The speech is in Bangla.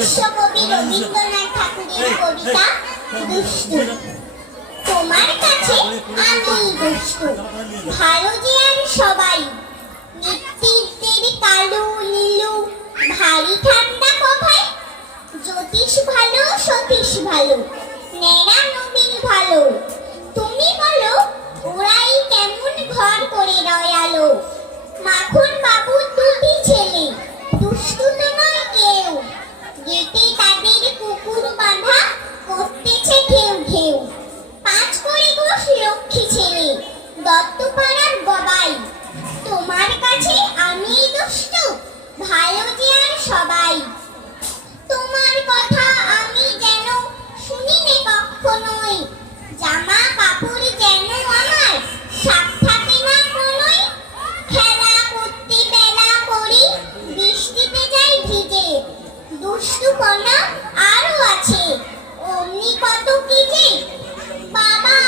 বিশ্বকবি রবীন্দ্রনাথ ঠাকুরের কবিতা দুষ্টু। তোমার কাছে আমি দুষ্টু, ভালো যে আর সবাই। নেতৃত্বের কালো নীলু, ভারী ঠান্ডা কথায়। জ্যোতিষ ভালো, সতীশ ভালো, নেড়া নবীন ভালো। তুমি বলো ওরাই কেমন ঘর করে রয়ালো। মাখন বাবুর দুটি ছেলে, দুষ্টু তো নয় কেউ। গেটে তাদের কুকুর বাঁধা, করতেছে ঘেউ ঘেউ। পাঁচ করে ঘোষ লক্ষ্মী ছেলে, দত্তপাড়ার গবাই। তোমার কাছে আমি দুষ্টু, ভালো যে আর সবাই। তোমার কথা আমি যেন শুনিনি কখনোই। জামা কাপড় যেন আমার সাপ থাকে না কোনোই। খেলা করতে বেলা করি, বৃষ্টিতে যাই ভিজে। দুষ্টুপনা আরো আছে, অমনি কত কি যে। বাবা